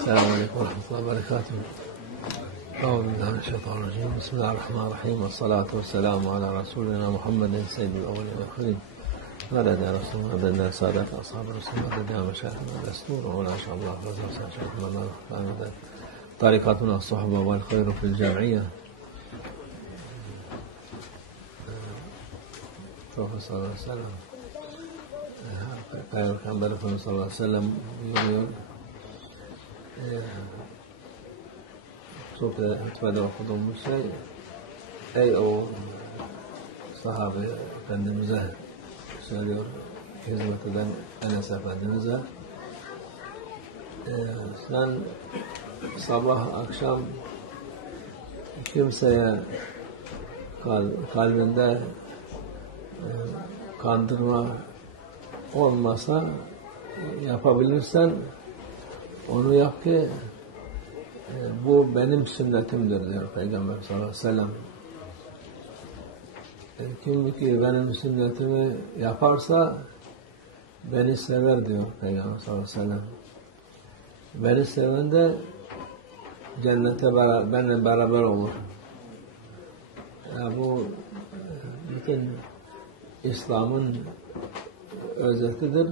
السلام عليكم ورحمة الله وبركاته. أعوذ بالله من الشيطان الرجيم. بسم الله الرحمن الرحيم، والصلاة والسلام على رسولنا محمد سيد الأولين والآخرين. مدد يا رسول الله، مدد يا سادة أصحاب الرسول، مدد يا مشايخنا الأسطورة، ولا شاء الله فضل شيخنا مدد طريقتنا الصحبة والخير في الجمعية. Profesör sallallahu aleyhi ve sellem Peygamber Efendimiz sallallahu aleyhi ve sellem buyuruyor, çok hutbede okuduğumuz şey, ey o sahabe Efendimiz'e söylüyor, hizmet eden Enes Efendimiz'e, sen sabah akşam kimseye kalbinde kandırma olmasa, yapabilirsen onu yap ki bu benim sünnetimdir diyor Peygamber sallallahu aleyhi ve sellem. Kim ki benim sünnetimi yaparsa beni sever diyor Peygamber sallallahu aleyhi ve sellem. Beni seven de cennete benimle beraber olur. Ya bu bütün İslam'ın özetidir.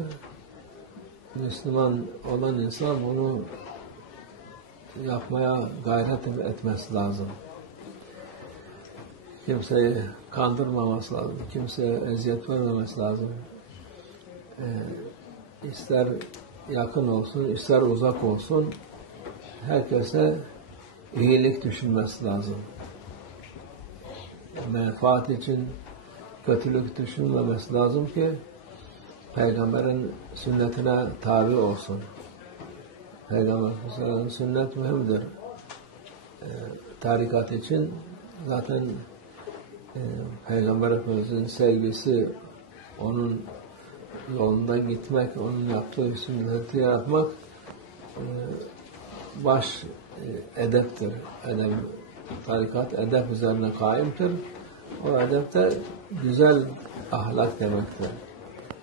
Müslüman olan insan bunu yapmaya gayret etmesi lazım. Kimseyi kandırmaması lazım. Kimseye eziyet vermemesi lazım. İster yakın olsun, ister uzak olsun, herkese iyilik düşünmesi lazım. Menfaat için kötülük düşünmemesi lazım ki Peygamberin sünnetine tabi olsun. Peygamberin sünnet mühimdir. Tarikat için zaten Peygamber Efendimiz'in sevgisi, onun yolunda gitmek, onun yaptığı sünneti yapmak baş edeptir. Tarikat edep üzerine kaimdir. O edep de güzel ahlak demektir.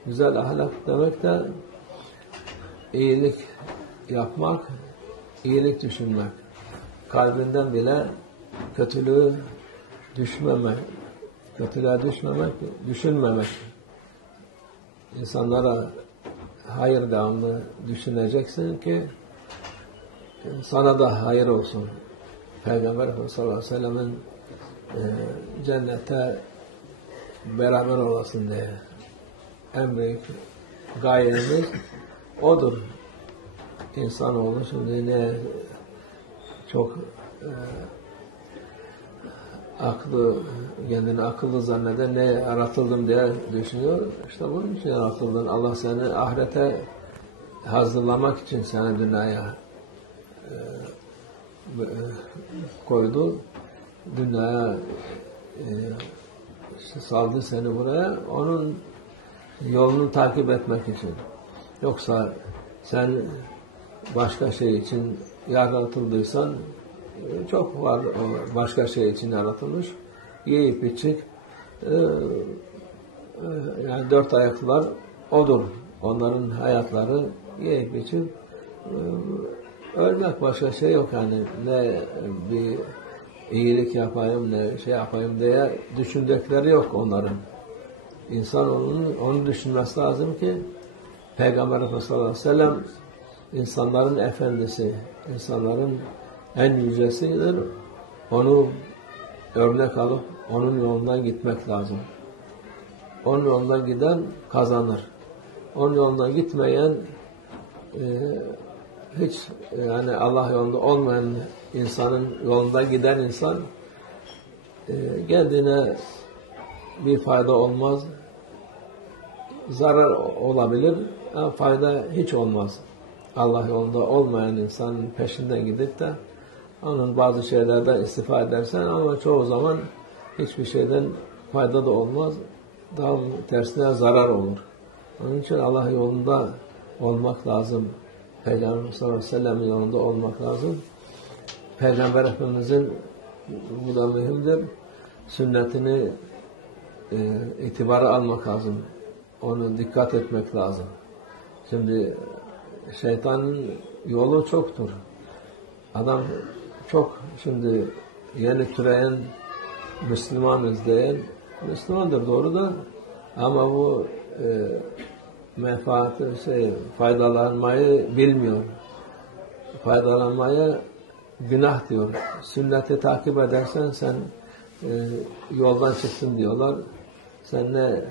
Güzel ahlak demek de iyilik yapmak, iyilik düşünmek. Kalbinden bile kötülüğü kötülüğe düşünmemek. İnsanlara hayır devamlı düşüneceksin ki sana da hayır olsun. Peygamber Efendimiz sallallahu aleyhi ve sellem'in cennete beraber olasın diye en büyük gayemiz odur. İnsanoğlu şimdi ne çok kendini akıllı zanneder, ne yaratıldım diye düşünüyor. İşte bunun için yaratıldın. Allah seni ahirete hazırlamak için seni dünyaya koydu. Dünyaya saldı seni buraya, onun yolunu takip etmek için. Yoksa sen başka şey için yaratıldıysan, çok var başka şey için yaratılmış. Yiyip içip yani dört ayaklılar odur. Onların hayatları yiyip içip ölmek, başka şey yok yani. Ne bir iyilik yapayım, ne şey yapayım diye düşündükleri yok onların. İnsan onu düşünmesi lazım ki Peygamber Efendimiz sallallahu aleyhi ve sellem insanların efendisi, insanların en yücesidir. Onu örnek alıp onun yolundan gitmek lazım. Onun yolundan giden kazanır. Onun yolundan gitmeyen hiç yani Allah yolunda olmayan insanın yolundan giden insan kendine bir fayda olmaz. Zarar olabilir ama fayda hiç olmaz. Allah yolunda olmayan insanın peşinden gidip de onun bazı şeylerden istifade edersen ama çoğu zaman hiçbir şeyden fayda da olmaz. Daha tersine zarar olur. Onun için Allah yolunda olmak lazım. Peygamber sallallahu aleyhi ve sellem'in yolunda olmak lazım. Peygamber Efendimiz'in, bu da mühimdir, sünnetini itibara almak lazım. Onu dikkat etmek lazım. Şimdi şeytanın yolu çoktur. Adam çok şimdi yeni türeyen Müslümanız diyen Müslümandır doğru da ama bu menfaati faydalanmayı bilmiyor. Faydalanmaya günah diyor. Sünneti takip edersen sen yoldan çıksın diyorlar. Sen ne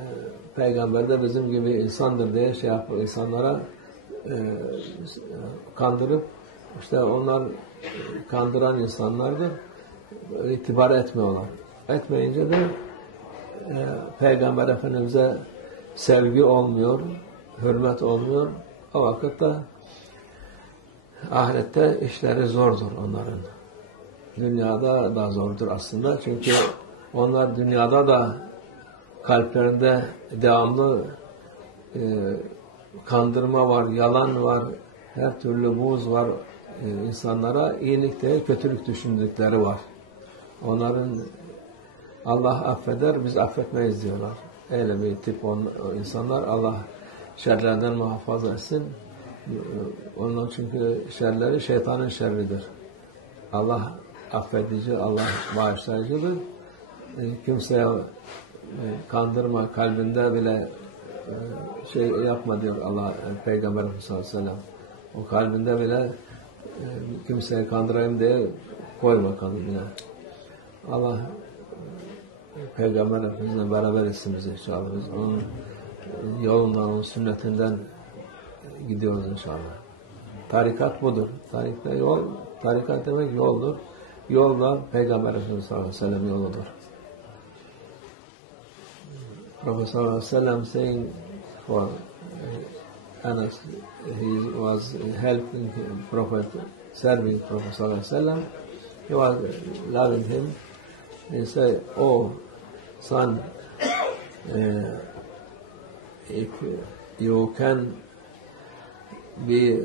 peygamber de bizim gibi insandır diye şey yapıyor insanlara kandırıp işte onlar kandıran insanlardır. İtibar etmiyorlar. Etmeyince de Peygamber Efendimiz'e sevgi olmuyor, hürmet olmuyor. O vakitte ahirette işleri zordur onların. Dünyada da zordur aslında. Çünkü onlar dünyada da kalplerinde devamlı kandırma var, yalan var, her türlü buğz var. İnsanlara iyilik değil, kötülük düşündükleri var. Onların Allah affeder, biz affetmeyiz diyorlar. Öyle bir tip insanlar Allah şerlerden muhafaza etsin. Onun çünkü şerleri şeytanın şerridir. Allah affedici, Allah bağışlayıcıdır. Kimseye kandırma, kalbinde bile şey yapma diyor Allah Peygamber Efendimiz sallallahu aleyhi ve sellem. O kalbinde bile kimseye kandırayım diye koyma kalbine. Allah Peygamber Efendimiz'le beraber etsin bizi inşallah. Biz onun yolundan, onun sünnetinden gidiyoruz inşallah. Tarikat budur. Tarikat demek yoldur. Yol da Peygamber Efendimiz sallallahu aleyhi ve sellem yoludur. Prophet sallallahu aleyhi ve sellem saying for Anas, he was helping Prophet, serving Prophet sallallahu aleyhi ve sellem. He was loving him. He said, "Oh, son, if you can be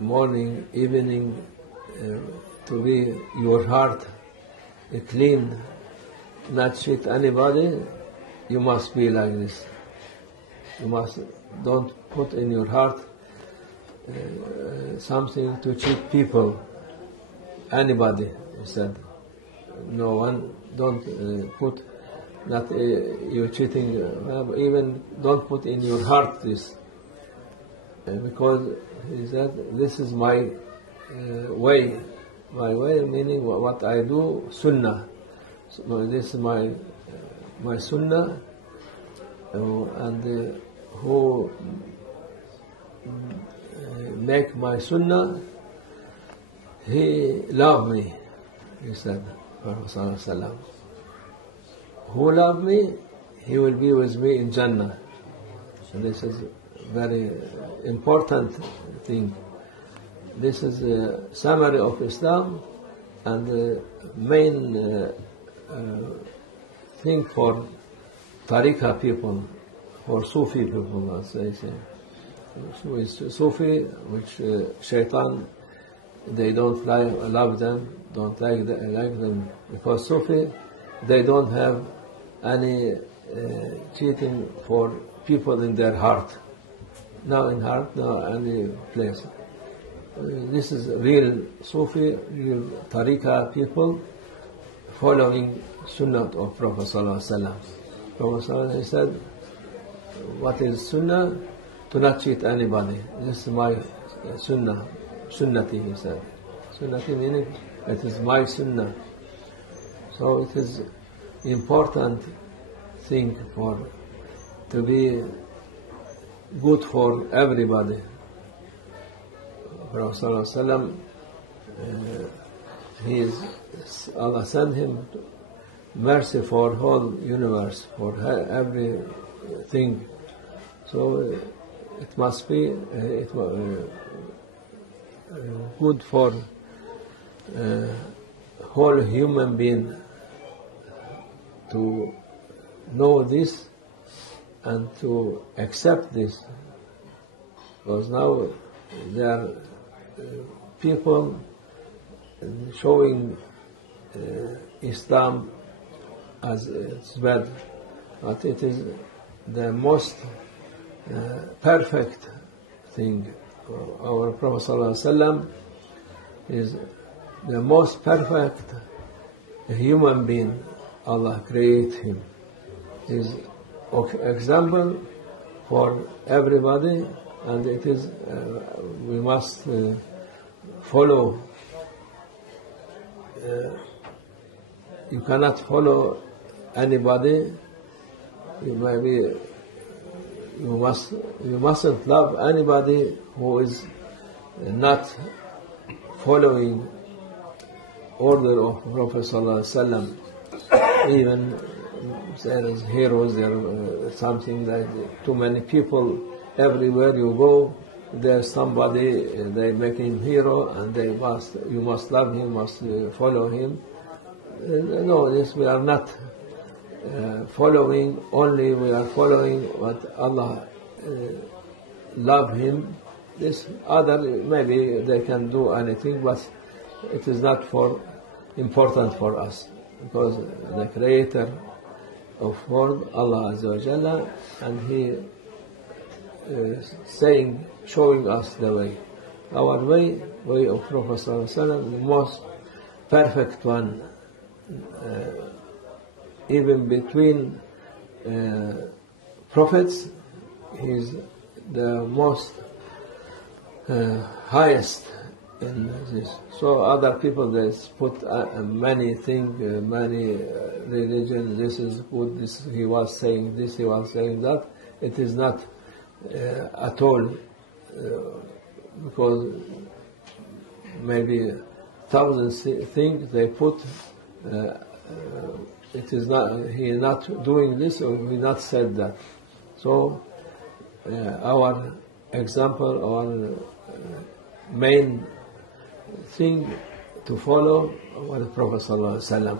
morning, evening, to be your heart clean, not cheat anybody, you must be like this. You must don't put in your heart something to cheat people, anybody." He said, "No one, don't put, not you cheating, even don't put in your heart this, because he said, this is my way. My way meaning what I do, sunnah. So this is my sunnah, and who make my sunnah, he love me." He said, Prophet, "Who love me, he will be with me in Jannah." And this is very important thing. This is a summary of Islam, and the main thing for Tariqa people, for Sufi people, as they say. So it's Sufi, which Shaitan, they don't love them, don't like them, because Sufi, they don't have any cheating for people in their heart. Now in heart, now any place. This is real Sufi, real Tariqa people following Sunnah of Prophet sallallahu alaihi wasallam. Prophet sallallahu alaihi wasallam said, "What is Sunnah? To not cheat anybody. This is my Sunnah. Sunnati," he said. Sunnati meaning it is my Sunnah. So it is important thing to be good for everybody. Prophet sallallahu alaihi wasallam, Allah sent him mercy for whole universe, for everything. So it must be good for whole human being to know this and to accept this, because now there are people showing Islam as it's bad, but it is the most perfect thing our Prophet ﷺ is the most perfect human being Allah created him. Is example for everybody, and it is we must follow. You cannot follow anybody. You mustn't love anybody who is not following order of Prophet ﷺ. Even there is heroes, there something like too many people everywhere you go. There's somebody they make him hero, and you must love him, must follow him. No, this we are not following. Only we are following what Allah love him. This other maybe they can do anything, but it is not important for us, because the Creator of world, Allah Azza wa Jalla, and He showing us the way. Our way of Prophet Sallallahu Alaihi Wasallam, the most perfect one, even between prophets, he is the most highest in this. So other people, they put many things, many religion. This is good. This he was saying this. He was saying that. It is not at all, because maybe thousands things they put. It is not. He is not doing this, or he not said that. So our example, our main thing to follow was the Prophet Sallallahu Alaihi Wasallam,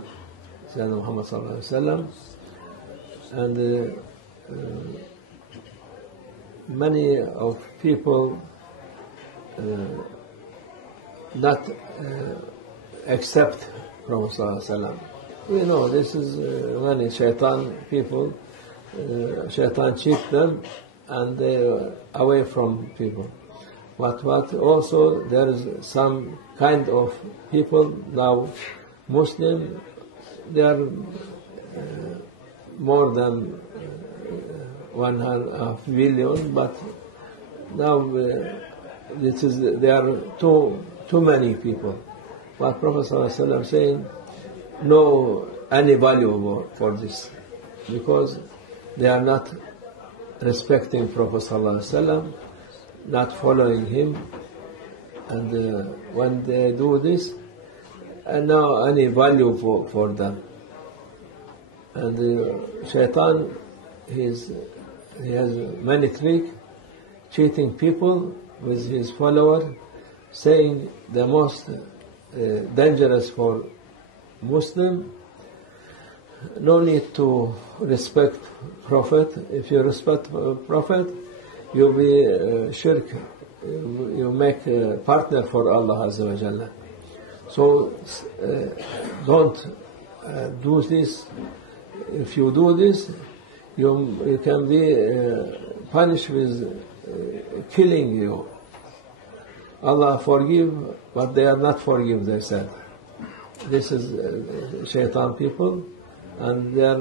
Sayyidina Muhammad Sallallahu Alaihi Wasallam, and many of people not accept Prophet Sallallahu Alaihi Wasallam. We know this is many shaitan people, shaitan cheat them, and they are away from people. But also there is some kind of people now, Muslim, they are more than 1.5 billion, but now there are too many people. But Prophet ﷺ saying no any value for this, because they are not respecting Prophet ﷺ, not following him, and when they do this, and now any value for them. And Shaitan, he has many tricks, cheating people with his followers, saying the most dangerous for Muslim, no need to respect Prophet. If you respect Prophet, you'll be shirk, you make a partner for Allah Azza wa Jalla. So don't do this. If you do this, you can be punished with killing you. Allah forgive, but they are not forgive themselves. This is shaitan people, and they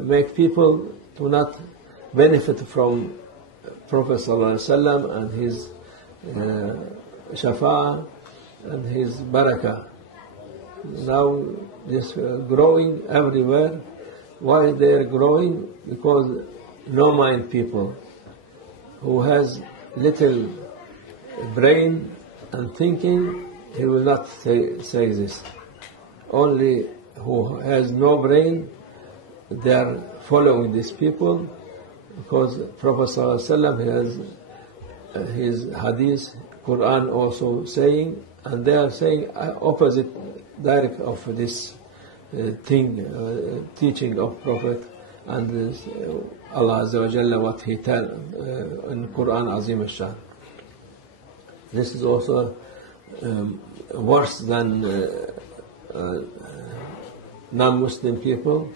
make people to not benefit from Prophet ﷺ and his shafa'ah and his barakah. Now this growing everywhere. Why they are growing? Because no-mind people who has little brain and thinking, he will not say this. Only who has no brain, they are following these people, because Prophet ﷺ has his hadith, Quran also saying, and they are saying opposite direct of this teaching of Prophet, and Allah Azza wa Jalla what He tell in Quran Azim al-Shan. This is also worse than non-Muslim people.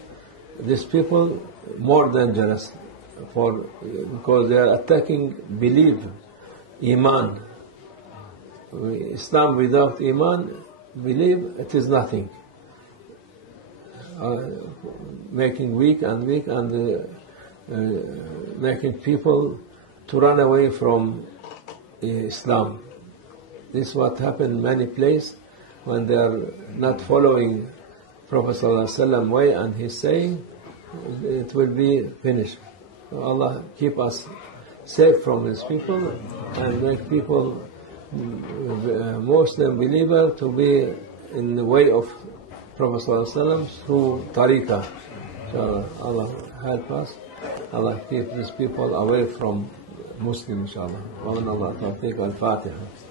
These people more dangerous because they are attacking belief, iman, Islam without Iman, believe it is nothing. Making weak and making people to run away from Islam. This is what happened in many places when they are not following Prophet ﷺ way and his saying, it will be finished. So Allah keep us safe from these people and make people Muslim believer to be in the way of Prophet ﷺ through tariqah. So Allah help us. Allah keep these people away from Muslim inshallah. Wa min Allah tawfiq al-Fatiha.